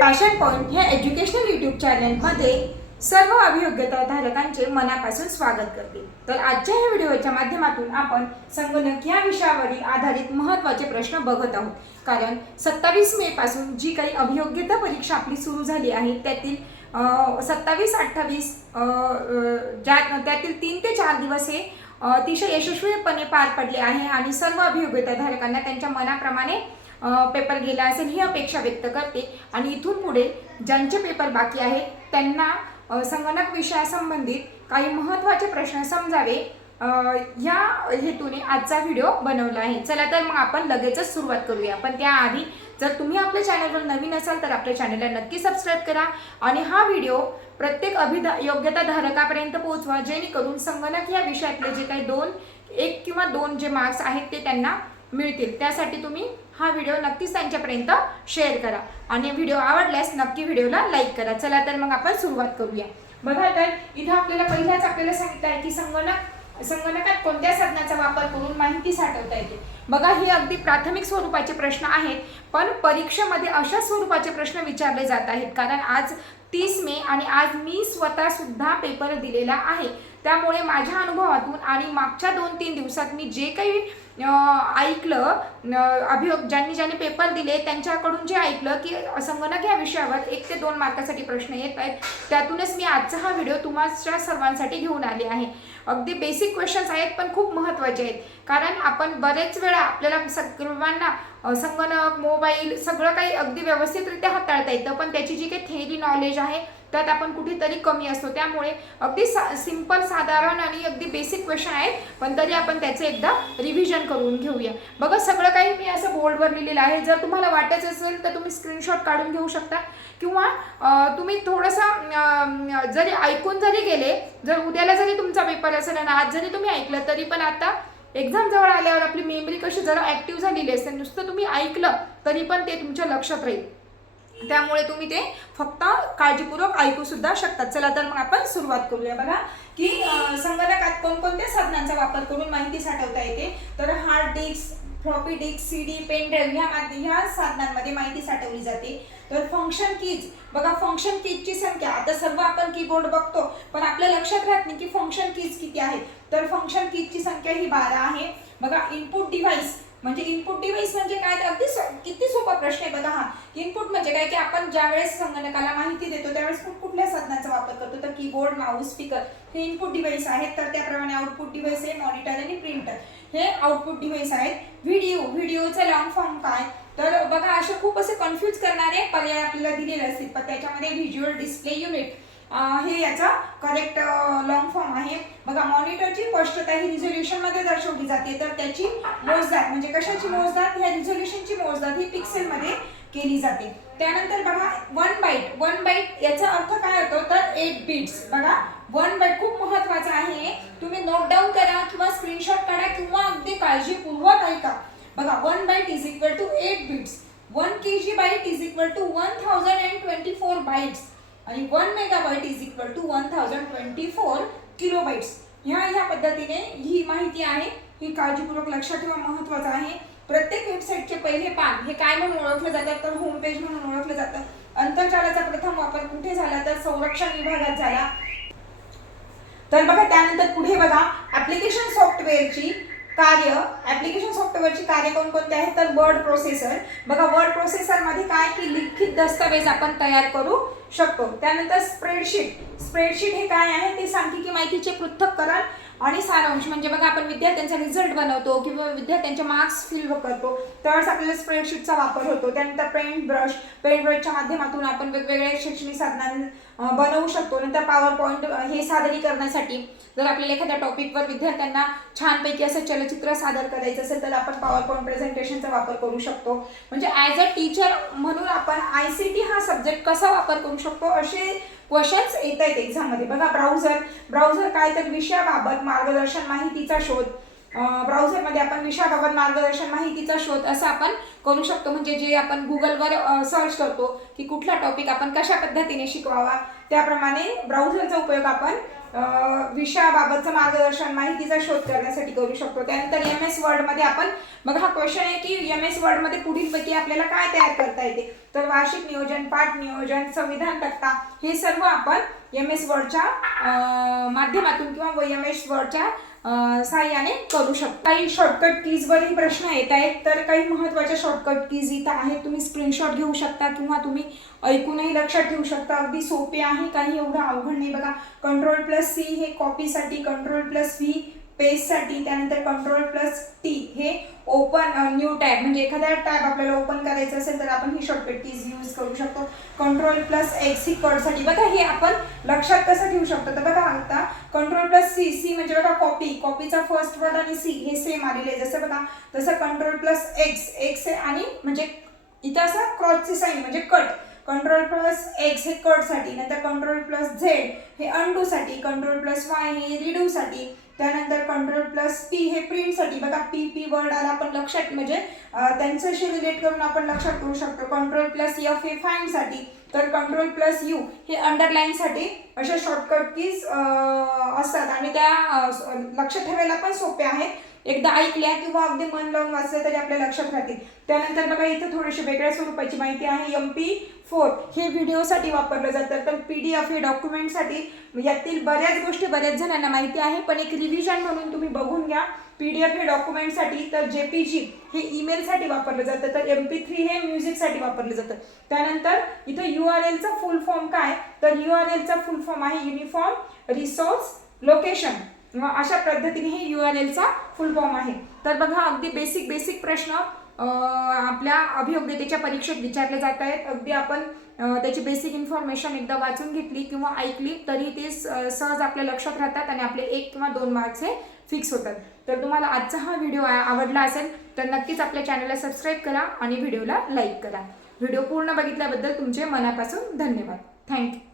Passion point ह्या educational YouTube चॅनलमध्ये सर्व अभियोग्यता धारकांचे मनापासून स्वागत करते. तर आजच्या या व्हिडिओच्या माध्यमातून आपण संगणक या विषयावरील आधारित महत्त्वाचे प्रश्न बघत आहोत. कारण सत्तावीस मे पासून जी काही अभियोग्यता परीक्षा आपली सुरू झाली आहे त्यातील सत्तावीस अठ्ठावीस ज्या त्यातील तीन ते चार दिवस हे अतिशय यशस्वीपणे पार पडले आहे आणि सर्व अभियोग्यताधारकांना त्यांच्या मनाप्रमाणे पेपर गेला असेल ही अपेक्षा व्यक्त करते. आणि इथून पुढे ज्यांचे पेपर बाकी आहेत त्यांना संगणक विषयासंबंधित काही महत्त्वाचे प्रश्न समजावे या हेतूने आजचा व्हिडिओ बनवला आहे. चला तर मग आपण लगेचच सुरुवात करूया. पण त्याआधी जर तुम्ही आपल्या चॅनलवर नवीन असाल तर आपल्या चॅनलला नक्की सबस्क्राईब करा आणि हा व्हिडिओ प्रत्येक अभिधा योग्यता धारकापर्यंत पोहोचवा जेणेकरून संगणक या विषयातले जे काही दोन एक किंवा दोन जे मार्क्स आहेत ते त्यांना मिळतील. त्यासाठी तुम्ही हा व्हिडिओ नक्कीच त्यांच्यापर्यंत शेअर करा. आणि व्हिडिओ आवडल्यास नक्की व्हिडिओला लाईक करा. चला तर मग आपण सुरुवात करूया. बघा तर इथं आपल्याला पहिल्याच आपल्याला सांगितलं आहे की संगणक संगणकात कोणत्या साधनाचा वापर करून माहिती साठवता येते? बघा हे अगदी प्राथमिक स्वरूपाचे प्रश्न आहेत पण परीक्षेमध्ये अशा स्वरूपाचे प्रश्न विचारले जात आहेत. कारण आज तीस मे आणि आज मी स्वतः सुद्धा पेपर दिलेला आहे. त्यामुळे माझ्या अनुभवातून आणि मागच्या दोन तीन दिवसात मी जे काही ऐकलं. अभियोग ज्यांनी ज्यांनी पेपर दिले त्यांच्याकडून जे ऐकलं की संगणक या विषयावर एक ते दोन मार्कासाठी प्रश्न येत आहेत. त्यातूनच मी आजचा हा व्हिडिओ तुम्हाला सर्वांसाठी घेऊन आले आहे. अगदी बेसिक क्वेश्चन्स आहेत पण खूप महत्त्वाचे आहेत. कारण आपण बरेच वेळा आपल्याला सर्वांना संगणक मोबाईल सगळं काही अगदी व्यवस्थितरित्या हाताळता येतं पण त्याची जी काही थेअरी नॉलेज आहे त्यात आपण कुठेतरी कमी असतो. त्यामुळे अगदी सा सिंपल साधारण आणि अगदी बेसिक क्वेश्चन आहेत. पण तरी आपण त्याचे एकदा रिव्हिजन करून घेऊया. बघा सगळं काही मी असं बोर्डवर लिहिलेलं आहे. जर तुम्हाला वाटायचं असेल तर तुम्ही स्क्रीनशॉट काढून घेऊ शकता. किंवा तुम्ही थोडंसं जरी ऐकून जरी गेले जर उद्याला जरी तुमचा पेपर असेल आणि आज जरी तुम्ही ऐकलं तरी पण आता एक्झाम जवळ आल्यावर आपली मेमरी कशी जरा ॲक्टिव्ह झालेली असते नुसतं तुम्ही ऐकलं तरी पण ते तुमच्या लक्षात राहील. त्यामुळे तुम्ही ते फक्त काळजीपूर्वक ऐकू सुद्धा शकतात. चला तर मग आपण सुरुवात करूया. बघा की संगणकात कोणकोणत्या साधनांचा वापर करून माहिती साठवता येते? तर hard disk floppy disk C D pen drive ह्या माध्य- ह्या साधनांमध्ये माहिती साठवली जाते. तर फंक्शन कीज बघा फंक्शन कीजची संख्या. आता सर्व आपण कीबोर्ड बघतो पण आपल्या लक्षात राहत नाही की फंक्शन कीज किती आहेत. तर फंक्शन कीजची संख्या ही बारा आहे. बघा इनपुट डिव्हाइस म्हणजे इनपुट डिव्हाइस म्हणजे काय? तर अगदी किती सोपा प्रश्न आहे बघा हा. इनपुट म्हणजे काय? की आपण ज्या वेळेस संगणकाला माहिती देतो त्यावेळेस कुठल्या साधनाचा वापर करतो? तर कीबोर्ड माऊस स्पीकर हे इनपुट डिव्हाइस आहेत. तर त्याप्रमाणे आउटपुट डिव्हाइस आहे मॉनिटर आणि प्रिंटर हे आउटपुट डिव्हाइस आहेत. व्हिडिओ व्हिडिओचा लॉंग फॉर्म काय? तर बघा असे खूप असे कन्फ्यूज करणारे पर्याय आपल्याला दिलेले असतील. पण त्याच्यामध्ये व्हिज्युअल डिस्प्ले युनिट हे याचा करेक्ट लॉंग फॉर्म आहे. बघा मॉनिटरची स्पष्टता ही रिझोल्युशनमध्ये दर्शवली जाते. तर त्याची मोजदात म्हणजे कशाची मोजदात ह्या रिझोल्युशनची मोजदात ही पिक्सेल मध्ये केली जाते. त्यानंतर बघा वन बाईट वन बाईट याचा अर्थ काय होतो? तर एट बीट्स बघा वन बाईट खूप महत्त्वाचा आहे. तुम्ही नोट डाऊन करा किंवा स्क्रीनशॉट काढा किंवा अगदी काळजीपूर्वक ऐका. बघा one byte is equal to eight bits one K B byte is equal to one thousand and twenty four bytes आणि one megabyte is equal to one thousand twenty four kilobytes ह्या ह्या पद्धतीने ही माहिती आहे. ही काळजीपूर्वक लक्षात ठेवा महत्वाचं आहे. प्रत्येक वेबसाईटचे पहिले पान हे काय म्हणून ओळखलं जातं? तर होम पेज म्हणून ओळखलं जातं. अंतर्जालाचा प्रथम वापर कुठे झाला? तर संरक्षण विभागात झाला. तर बघा त्यानंतर पुढे बघा. ऍप्लिकेशन सॉफ्टवेअरची कार्य ऍप्लिकेशन सॉफ्टवेअरची कार्य कोणकोणते आहेत? तर वर्ड प्रोसेसर बघा वर्ड प्रोसेसरमध्ये काय की लिखित दस्तावेज आपण तयार करू शकतो. त्यानंतर स्प्रेडशीट स्प्रेडशीट हे काय आहे? ते सांख्यिकी माहितीचे पृथक्करण आणि सारांश. म्हणजे बघा आपण विद्यार्थ्यांचा रिझल्ट बनवतो किंवा विद्यार्थ्यांचे मार्क्स फिल करतो. त्यावेळेस आपल्याला स्प्रेडशीटचा वापर होतो. त्यानंतर पेंट ब्रश पेंट ब्रशच्या माध्यमातून आपण वेगवेगळ्या शैक्षणिक साधनां बनवू शकतो. नंतर पॉवर पॉईंट हे सादरीकरणासाठी जर आपल्याला एखाद्या टॉपिकवर विद्यार्थ्यांना छानपैकी असं चलचित्र सादर करायचं असेल तर आपण पॉवर पॉईंट प्रेझेंटेशनचा वापर करू शकतो. म्हणजे ॲज अ टीचर म्हणून आपण आय सी टी हा सब्जेक्ट कसा वापर करू शकतो असे क्वेश्चन्स येत आहेत एक्झाममध्ये बघा ब्राउझर ब्राउझर काय तर विषयाबाबत मार्गदर्शन माहितीचा शोध. ब्राउझरमध्ये आपण विषयाबाबत मार्गदर्शन माहितीचा शोध असं आपण करू शकतो. म्हणजे जे आपण गुगलवर सर्च करतो की कुठला टॉपिक आपण कशा पद्धतीने शिकवावा त्याप्रमाणे ब्राउझरचा उपयोग आपण विषयाबाबतचं मार्गदर्शन माहितीचा शोध करण्यासाठी करू शकतो. त्यानंतर एम एस वर्डमध्ये आपण मग हा क्वेश्चन आहे की एम एस वर्डमध्ये पुढीलपैकी आपल्याला काय तयार करता येते? तर वार्षिक नियोजन पाठ नियोजन संविधान तक्ता हे सर्व आपण एम एस वर्डच्या माध्यमातून किंवा एम एस वर्डच्या सहाय्याने करू शकतो. काही शॉर्टकट कीजवरील प्रश्न येत आहेत तर काही महत्त्वाच्या शॉर्टकट कीज इथं आहेत. तुम्ही स्क्रीनशॉट घेऊ शकता किंवा तुम्ही ऐकूनही लक्षात ठेवू शकता. अगदी सोपे आहे काही एवढं अवघड नाही बघा. कंट्रोल प्लस सी हे कॉपीसाठी कंट्रोल प्लस व्ही पेजसाठी त्यानंतर कंट्रोल प्लस टी हे ओपन न्यू टॅब म्हणजे एखाद्या टॅब आपल्याला ओपन करायचं असेल तर आपण ही शॉर्टकट कीज यूज करू शकतो. कंट्रोल प्लस एक्स ही कडसाठी बघा हे आपण लक्षात कसं ठेवू शकतो? तर बघा आता कंट्रोल प्लस सी सी म्हणजे बघा कॉपी कॉपीचा फर्स्ट वर्ड आणि सी हे सेम आलेले आहे जसं बघा तसं कंट्रोल प्लस एक्स एक्स आणि म्हणजे इथं असं क्रॉसची साईन म्हणजे कट कंट्रोल प्लस एक्स हे कटसाठी नंतर कंट्रोल प्लस झेड हे अनडूसाठी कंट्रोल प्लस वाय हे रिड्यूसाठी त्यानंतर कंट्रोल प्लस पी हे प्रिंटसाठी बघा पी पी वर्ड आला आपण लक्षात म्हणजे त्यांच्याशी रिलेट करून आपण लक्षात करू शकतो. कंट्रोल प्लस एफ हे फाईनसाठी तर कंट्रोल प्लस यू हे अंडरलाईनसाठी अशा शॉर्टकट कीज असतात. आणि त्या लक्षात ठेवायला पण सोप्या आहेत. एकदा ऐकल्या किंवा अगदी मन लावून वाचल्या तरी आपल्या लक्षात राहतील. त्यानंतर बघा इथं थोडीशी वेगळ्या स्वरूपाची माहिती आहे. एम पी फोर हे व्हिडिओसाठी वापरलं जातं. तर पी डी एफ हे डॉक्युमेंटसाठी यातील बऱ्याच गोष्टी बऱ्याच जणांना माहिती आहे. पण एक रिव्हिजन म्हणून तुम्ही बघून घ्या. पी डी एफ हे डॉक्युमेंटसाठी तर जे पी जी हे ईमेलसाठी वापरलं जातं. तर एम पी थ्री हे म्युझिकसाठी वापरलं जातं. त्यानंतर इथं यू आर एलचा फुल फॉर्म काय? तर यू आर एलचा फुल फॉर्म आहे युनिफॉर्म रिसोर्स लोकेशन अशा पद्धतीने हे यू आर एलचा फुल फॉर्म आहे. तर बघा अगदी बेसिक बेसिक प्रश्न आपल्या अभियोग्यतेच्या परीक्षेत विचारले जात आहेत. अगदी आपण त्याची बेसिक इन्फॉर्मेशन एकदा वाचून घेतली किंवा ऐकली तरी ते स- सहज आपल्या लक्षात राहतात आणि आपले एक किंवा दोन मार्क्स हे फिक्स होतात. तर तुम्हाला आजचा हा व्हिडिओ आवडला असेल तर नक्कीच आपल्या चॅनलला सबस्क्राईब करा आणि व्हिडिओला लाईक करा. व्हिडिओ पूर्ण बघितल्याबद्दल तुमचे मनापासून धन्यवाद. थँक्यू